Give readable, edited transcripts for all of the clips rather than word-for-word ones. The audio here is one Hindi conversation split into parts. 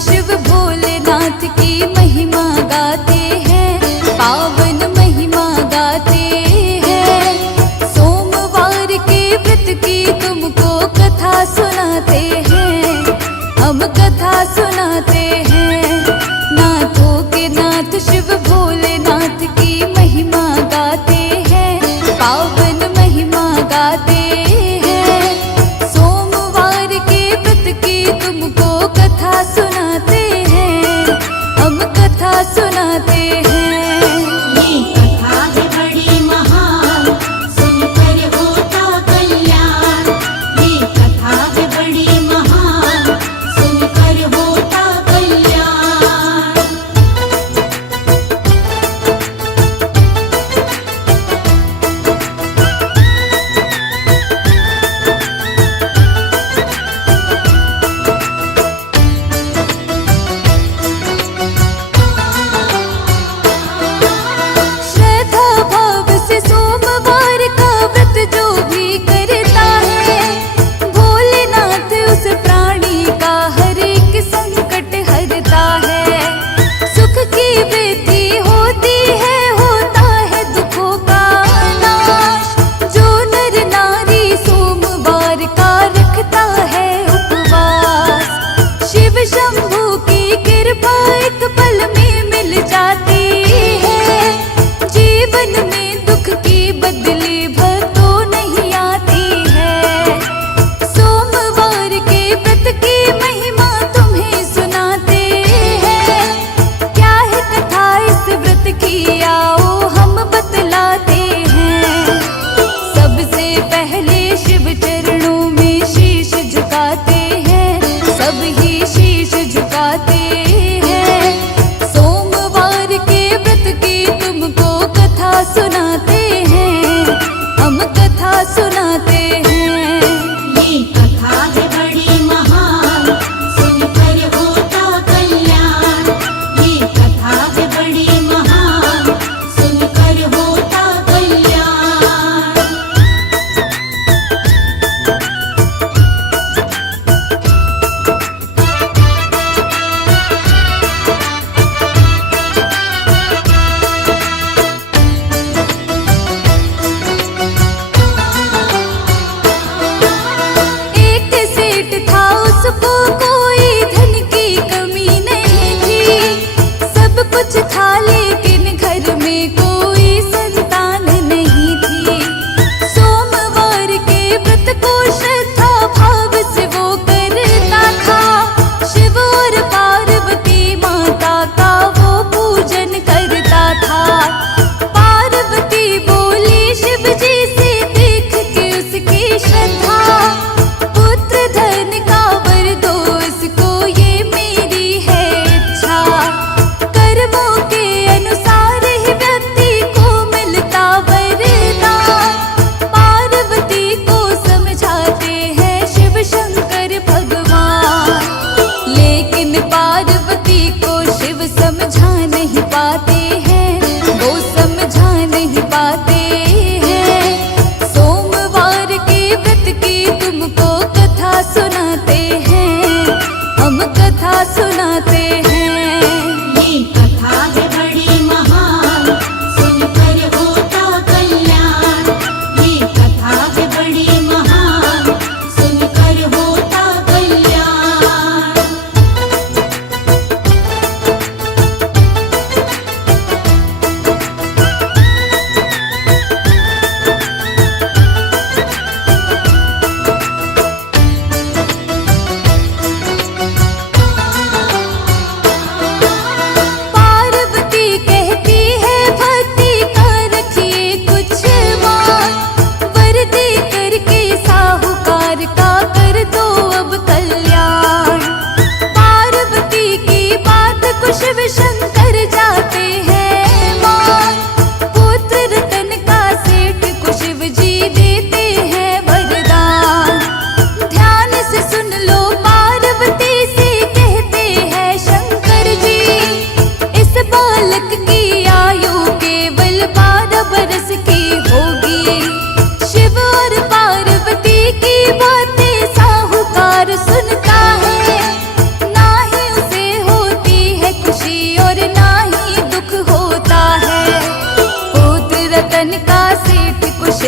शिव भोलेनाथ की महिमा गाते हैं, पावन महिमा गाते हैं। सोमवार के व्रत की तुमको कथा सुनाते हैं, हम कथा सुनाते हैं। नाथों के नाथ शिव भोलेनाथ की महिमा गाते हैं, पावन महिमा गाते हैं। सोमवार के व्रत की तुमको कथा सुनाते हैं, हम कथा सुनाते हैं। ये कथा है बड़ी महान, सुनकर होता कल्याण। ये कथा है बड़ी महान, सुनकर होता कल्याण।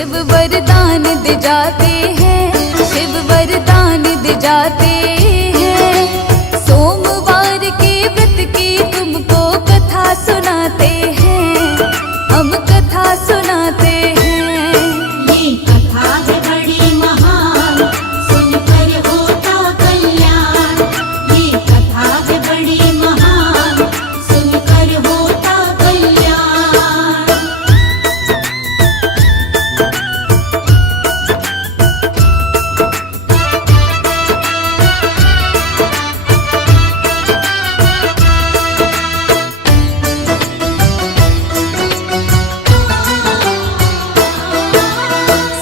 शिव वरदान दे जाते हैं, शिव वरदान दे जाते हैं। सोमवार के व्रत की तुमको कथा सुनाते हैं, हम कथा सुनाते हैं। ये कथा है बड़ी महान, सुनकर होता कल्याण। ये कथा है बड़ी महान, सुनकर होता कल्याण।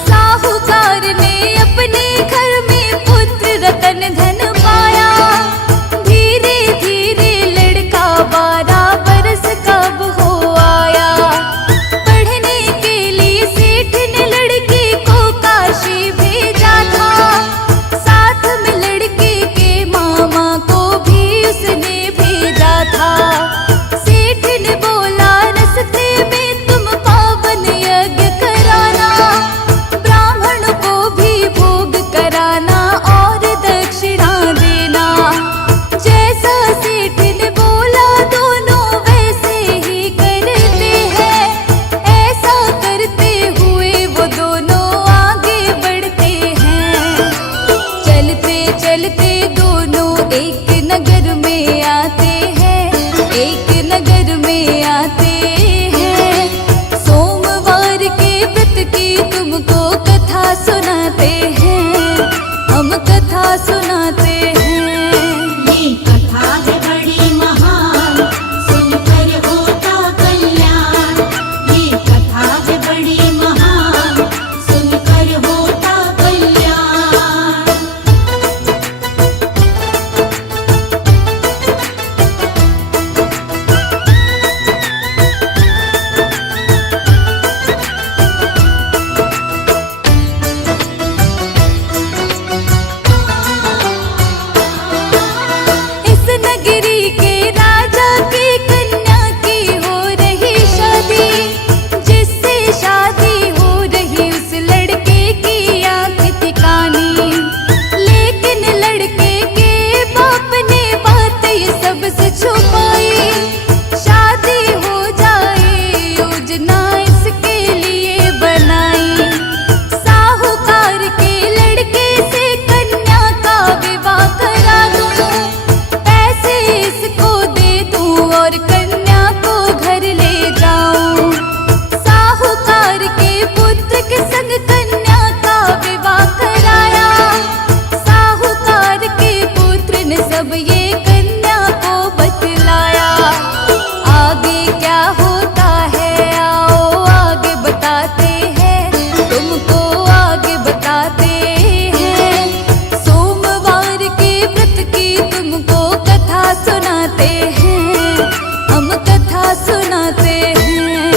साहूकार ने अपने घर में पुत्र रतन धन पाया। धीरे धीरे लड़का 12 बरस कब हो आया। पढ़ने के लिए सेठ ने लड़के को काशी भेजा था। साथ में लड़के के मामा को भी उसने भेजा था। सेठ ने बोला रस्ते में तुम पावन यज्ञ कराना, ब्राह्मण को भी भोग कराना और दक्षिणा देना। जैसा सेठ ने बोला दोनों वैसे ही करते हैं। ऐसा करते हुए वो दोनों आगे बढ़ते हैं। चलते चलते दोनों एक नगर में आते हैं, एक नगर में आते हैं। सोमवार के व्रत की तुमको कथा सुनाते हैं, हम कथा सुनाते हैं। ये कथा है बड़ी महान, सुनकर होता कल्याण। ये कथा है बड़ी महान, सुनकर होता कल्याण। इस नगरी के राजा की कन्या की हो रही शादी। जिससे शादी हो रही उस लड़के की आंख थी कानी। लेकिन लड़के के बाप ने बात ये सबसे छुपाई। शादी हो जाए योजना इसके लिए बनाई। साहूकार के लड़के से कन्या का विवाह करा दूं। पैसे इसको दे दूं और कन्या को घर ले जाऊं। साहूकार के पुत्र के संग कन्या का विवाह कराया। साहूकार के पुत्र ने सब ये कन्या को बतलाया। आगे क्या होता है आओ आगे बताते हैं, तुमको आगे बताते हैं। सोमवार के व्रत की तुमको कथा सुनाते हैं, हम कथा सुनाते हैं।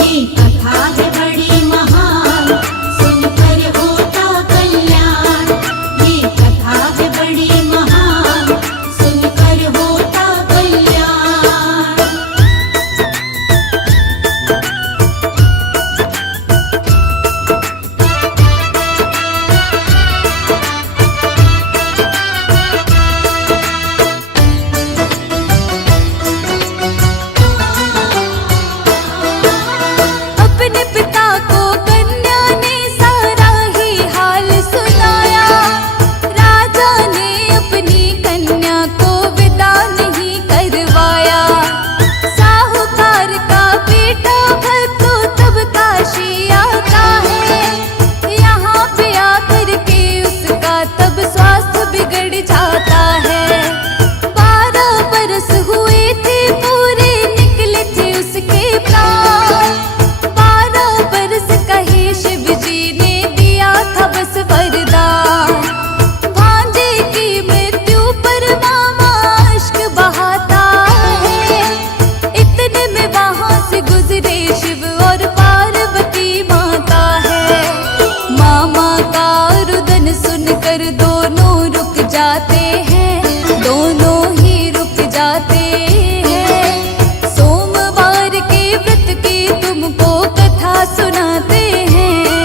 ये कथा है बड़ी महान, सुनकर होता कल्याण। ये कथा है बड़ी महान, सुनकर होता कल्याण। अपने पिता को कन्या ने सारा ही हाल सुनाया। राजा ने अपनी कन्या को विदा नहीं करवाया। साहूकार का बेटा भक्तो तब काशी आता है। यहाँ पे आकर के उसका तब स्वास्थ्य बिगड़ जाता है। 12 बरस हुए थे पूरे, निकले थे उसके प्राण। 12 बरस कहे शिव जी ने दिया था बस वरदान। भांजे की मृत्यु पर मामा अश्क बहाता है। इतने में वहां से गुजरे शिव और पार्वती माता है। मामा का रुदन सुनकर दोनों रुक जाते हैं, दोनों ही रुक जाते हैं। सोमवार के व्रत की तुमको कथा सुनाते हैं,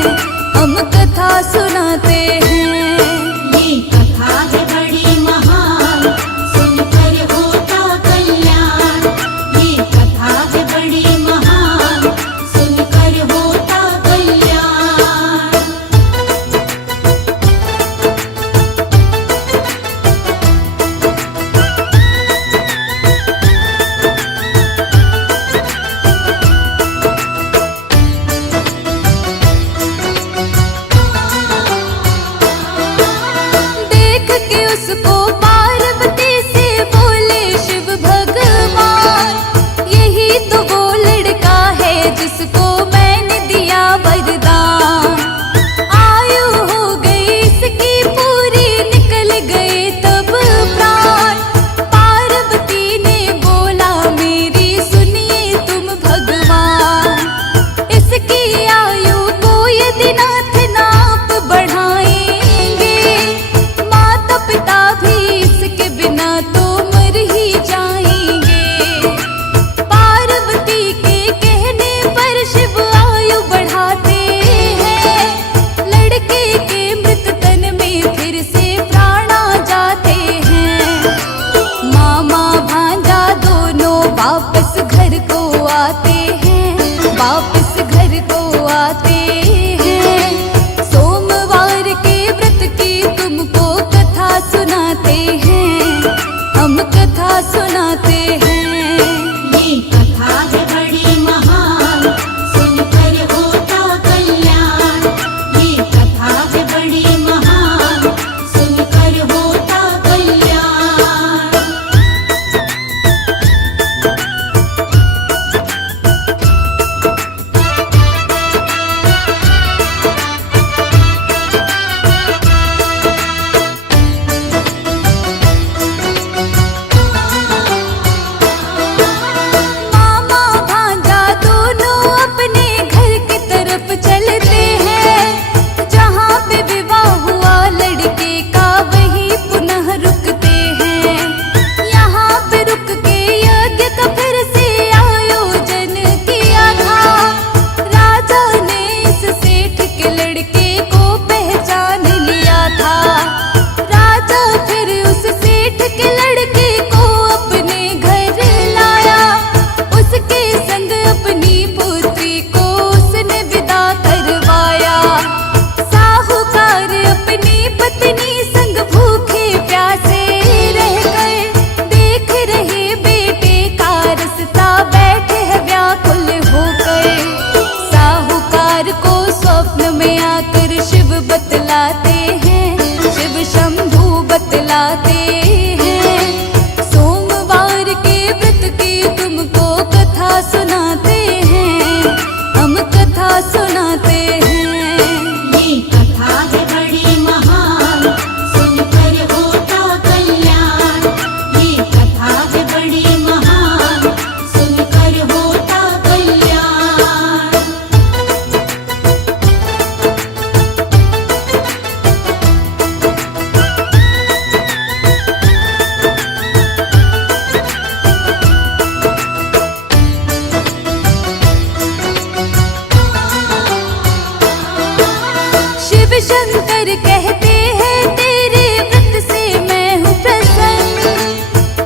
शंकर कहते हैं तेरे व्रत से मैं हूँ प्रसन्न,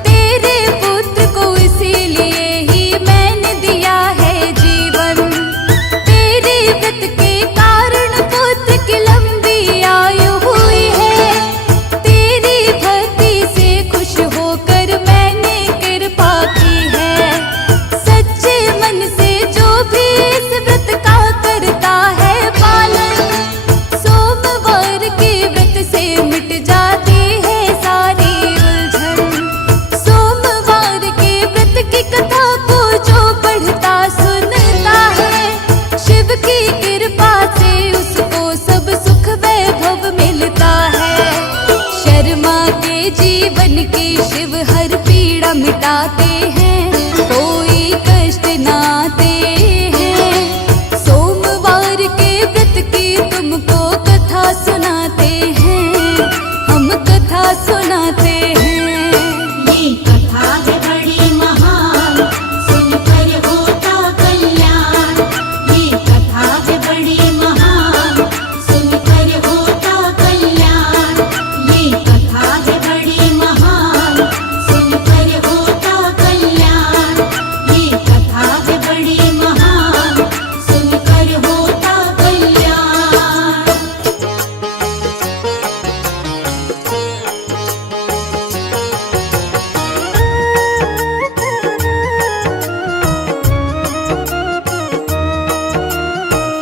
तेरे पुत्र को इसीलिए ही मैंने दिया है जीवन। तेरे व्रत के कारण पुत्र की लंबी आयु हुई है, तेरी भक्ति से खुश होकर मैंने कृपा की है। सच्चे मन से जो भी इस व्रत का करता है पालन, सोमवार के व्रत से मिट जाती है सारी उलझन। सोमवार के व्रत की कथा को जो पढ़ता सुनता है, शिव की कृपा से उसको सब सुख वैभव मिलता है। शर्मा के जीवन की शिव हर पीड़ा मिटाते हैं, कोई कष्ट नाते हैं। सोमवार के व्रत की तुमको कथा सुनाते हैं, हम कथा सुनाते हैं। ये कथा है बड़ी महान, सुनकर होता कल्याण। ये कथा है बड़ी महान, सुनकर होता कल्याण। ये कथा है बड़ी महान, सुनकर होता कल्याण। ये कथा है बड़ी महान, सुनकर होता कल्याण।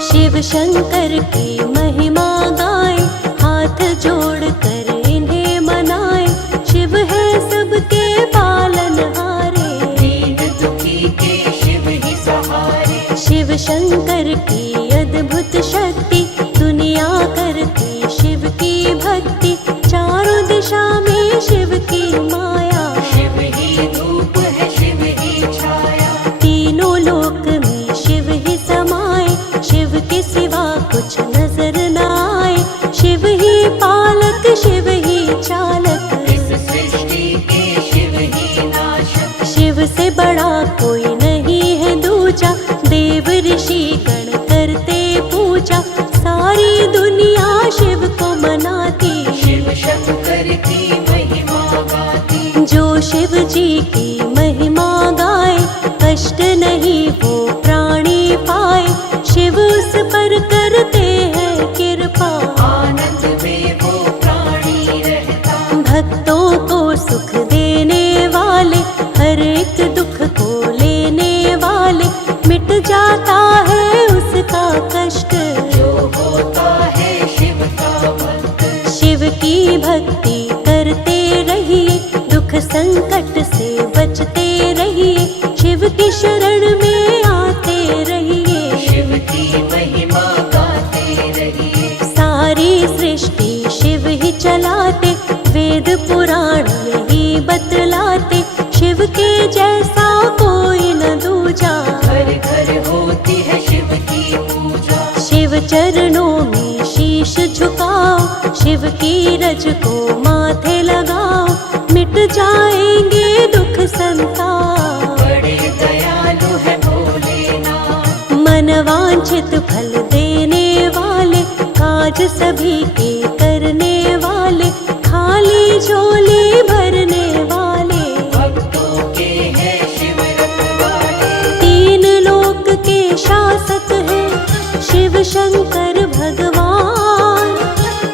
शिव शंकर की महिमा गाए, हाथ जोड़कर इन्हें मनाए। शिव है सबके पालनहारे, दीन दुखी के शिव ही सहारे। शिव शंकर की अद्भुत शक्ति, दुनिया करती शिव की भक्ति। चारों दिशा में शिव की माया, शिव ही धूप है शिव ही छाया। तीनों लोक में शिव ही समाए। शिव के सिवा कुछ नजर न आए, शिव ही पालक शिव ही चालक। इस सृष्टि के शिव ही नाशक। शिव से बड़ा कोई नहीं है दूजा, देव ऋषि गण करते पूजा। सारी दुनिया शिव को मनाती, शिव शंकर की महिमा गाती। जो शिव जी की महिमा गाए, कष्ट नहीं वो प्राणी पाए। शिव उस पर करते हैं कृपा, आनंद में वो प्राणी रहता। भक्तों को सुख देने वाले, हर एक दुख को लेने वाले। मिट जाता है उसका कष्ट, जो होता है शिव का भक्त। शिव की भक्ति करते रहिए, दुख संकट से बचते रहिए। शिव की शरण में आते रहिए, शिव की महिमा गाते रहिए। सारी सृष्टि शिव ही चलाते, वेद पुराण यही बतलाते। शिव के जैसा कोई न दूजा, घर घर होती है शिव की पूजा। शिव चरणों में शीश झुकाओ, शिव की रज को माथे लगाओ। मिट जाएंगे दुख संताप, बड़े दयालु है भोलेनाथ। मन वांछित फल देने वाले, काज सभी के करने वाले। खाली झोली भरने वाले, भक्तों के हैं शिव रखवाले। तीन लोक के शासक हैं शिव शंकर भगवान।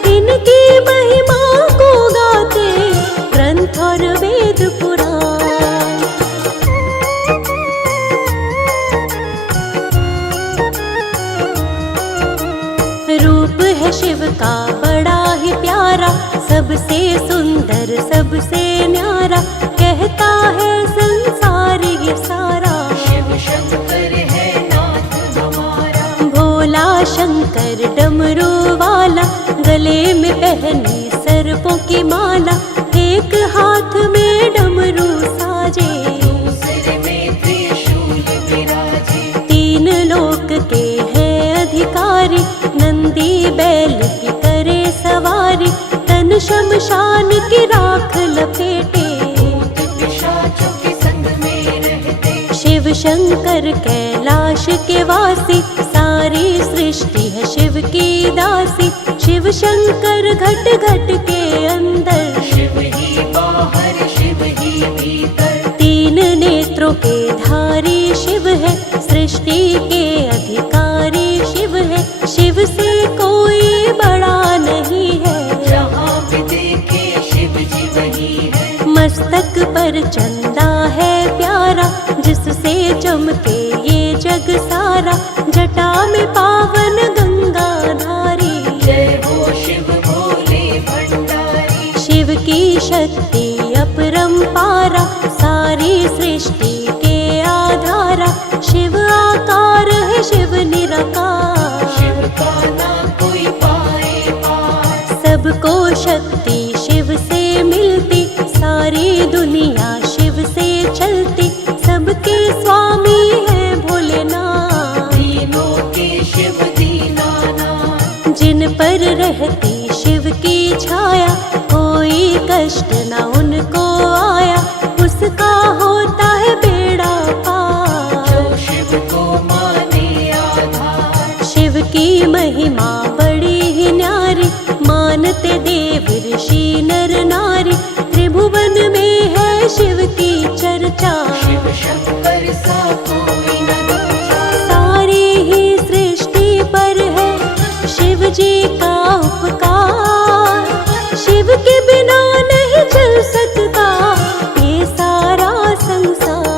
इनकी महिमा को गाते ग्रंथ और वेद पुराण। रूप है शिव का बड़ा ही प्यारा, सबसे सुंदर सबसे न्यारा। कहता है संसार ये सारा, शिव शंकर है नाथ हमारा। भोला शंकर डमरू वाला, गले में पहनी सर्पों की माला। एक हाथ में डमरू साजे, दूसरे में त्रिशूल विराजे। तीन लोक के हैं अधिकारी, नंदी बैल की करे सवारी। तन शमशान की राख लपेटे, भूत पिशाचों के संग में रहते। शिव शंकर कैलाश के वासी। सारी सृष्टि है शिव की दासी, शिव शंकर घट घट के अंदर, शिव ही बाहर शिव ही भीतर। तीन नेत्रों के धारी शिव है, सृष्टि के अधिकारी शिव है। शिव से कोई बड़ा नहीं है, जहाँ भी देखे शिव जी वही है। मस्तक पर चंदा है प्यारा, जिससे चमके ये जग सारा। जटा में पावन गंगा धारी, जय हो शिव भोले भंडारी। शिव की शक्ति अपरंपारा, सारी सृष्टि के आधारा। शिव आकार है शिव निराकार, शिव का ना कोई पाए पार। सबको शक्ति शिव से मिलती, सारी दुनिया शिव से चलती। सबके स्वामी है भोलेनाथ, दीनों के शिव दीनानाथ। जिन पर रहती शिव की छाया, कोई कष्ट न उनको आया। उसका होता है बेड़ा पार, जो शिव को माने आधार। शिव की महिमा बड़ी ही न्यारी, मानते देव ऋषि नर नारी। त्रिभुवन में है शिव की चर्चा, शिव शंकर सा कोई न दूजा। सारी ही सृष्टि पर है शिव जी का उपकार। शिव के बिना नहीं चल सकता ये सारा संसार।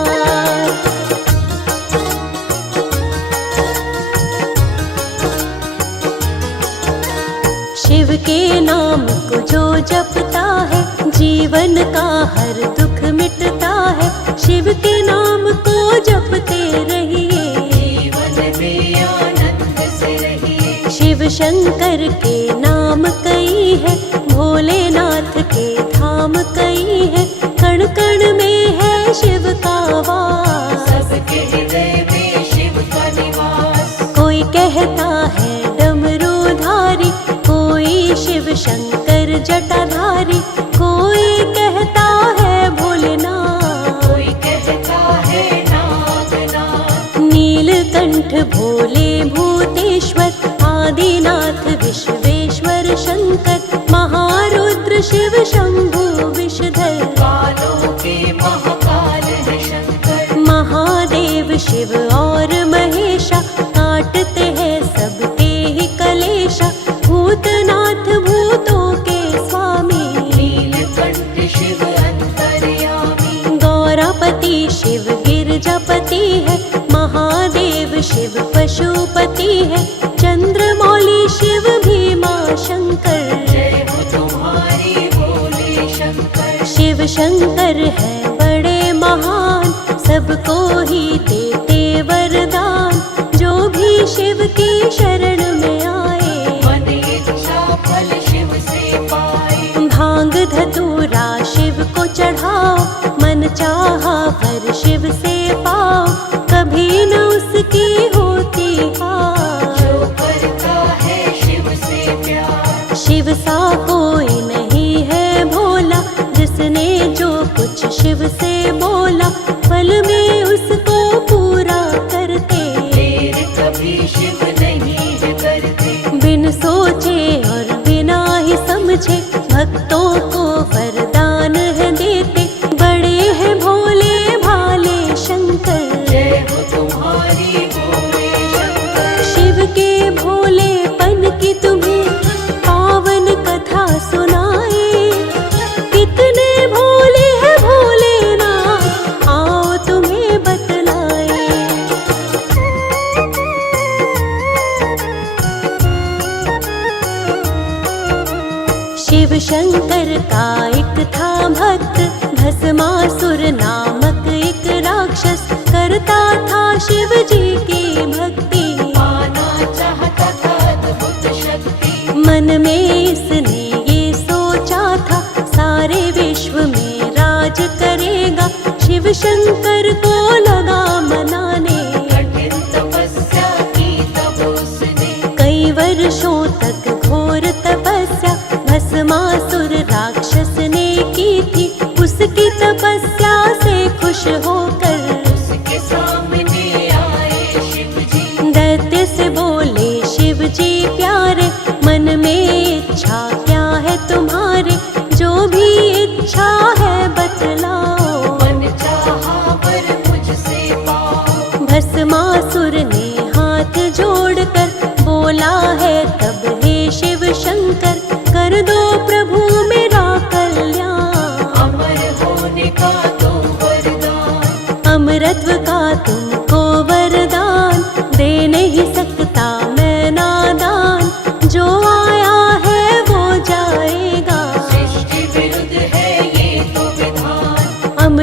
शिव के नाम को जो जपता है, जीवन का हर दुख मिटता है। शिव के नाम को जपते रहिए, जीवन में आनंद से रहिए। शिव शंकर के नाम कई है, भोलेनाथ के धाम कई है। कण कण में है शिव का वास, सबके हृदय में शिव का निवास। कोई कहता है डमरूधारी, कोई शिव शंकर जटाधारी। कोई कहता है भोलेनाथ, कोई कहता है नागनाथ। नीलकंठ भोले भूतेश्वर, आदिनाथ विश्वेश्वर शंकर। महारुद्र शिव शंभु विषधर, कालों के महाकाल है शंकर। महादेव शिव और महेशा, काटते हैं सबके ही कलेशा। भूतनाथ भूतों के स्वामी, नीलकंठ शिव अंतर्यामी। गौरापति शिव गिरजापति है, महादेव शिव पशुपति है। चंद्रमौली शिव भीमा शंकर, जय हो तुम्हारी भोले शंकर। शिव शंकर है बड़े महान, सबको ही देते वरदान। जो भी शिव की शरण में आए, मन इच्छा फल शिव से पाए। भांग धतूरा शिव को चढ़ाओ, मन चाहा वर शिव से पाओ। कभी न उसकी होती हार, जो करता है शिव से प्यार। शिव सा कोई नहीं है भोला, जिसने जो कुछ शिव से बोला, पल में उसको पूरा करते। देर कभी शिव नहीं है करते। बिन सोचे और बिना ही समझे, भक्तों को वरदान है देते। बड़े हैं भोले भाले शंकर, जय हो तुम्हारी भोले शंकर। शिव के भोलेपन की तुम्हें पावन कथा सुनाए। कितने भोले हैं भोलेनाथ, आओ तुम्हें बतलाए। शिव शंकर का एक था भक्त, भस्मासुर नामक एक राक्षस। करता था शिव जी की भक्ति, पाना चाहता था अद्भुत शक्ति। मन में इसने ये सोचा था, सारे विश्व में राज करेगा। शिव शंकर को लगा मनाने, कठिन तपस्या की तब उसने। कई वर्षों तक घोर तपस्या भस्मासुर राक्षस ने की थी। उसकी तपस्या से खुश होकर उसके सामने आए शिव जी। दैत्य से बोले शिव जी प्यारे, मन में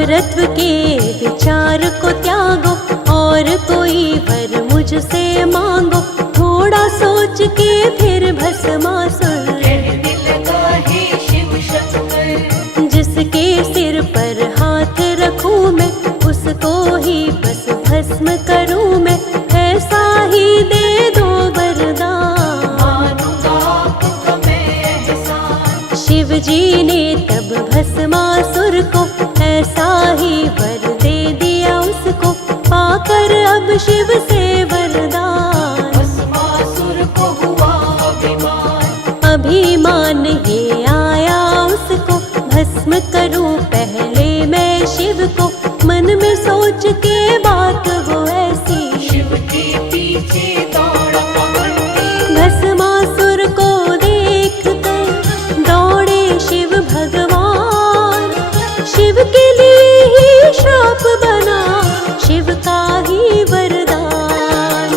अमरत्व के विचार को त्यागो और कोई वर मुझसे मांगो। थोड़ा सोच के फिर भस्मासुर कहने लगा हे शिव शंकर, जिसके सिर पर हाथ रखूं मैं, उसको ही बस भस्म करूं मैं। ऐसा ही दे दो वरदान, मानूंगा आपका मैं एहसान। शिव जी ने तब भस्मासुर को ऐसा ही वर दे दिया उसको। पाकर अब शिव से वरदान, भस्मासुर को हुआ अभिमान, अभिमान ये आया उसको। भस्म करूं पहले मैं शिव को, मन में सोच के बात वो ऐसी। शिव के पीछे दौड़ा पवंती, भस्मासुर को देख कर दौड़े शिव भगवान। शिव के लिए ही श्राप बना, शिव का ही वरदान।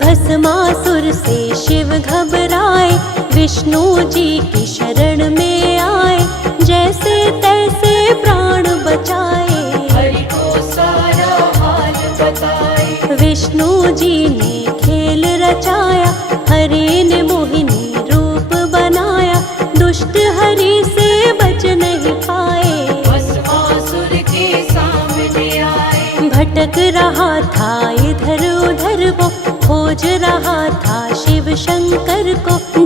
भस्मासुर से शिव घबराए, विष्णु जी की शरण में आए। जैसे तैसे प्राण बचाए, हरि को सारा हाल बताए। विष्णु जी ने खेल रचाया, हरि ने मोहिनी रूप बनाया। दुष्ट हरि से बच नहीं पाए, भस्मासुर के सामने आए। भटक रहा था इधर उधर वो, खोज रहा था शिव शंकर को।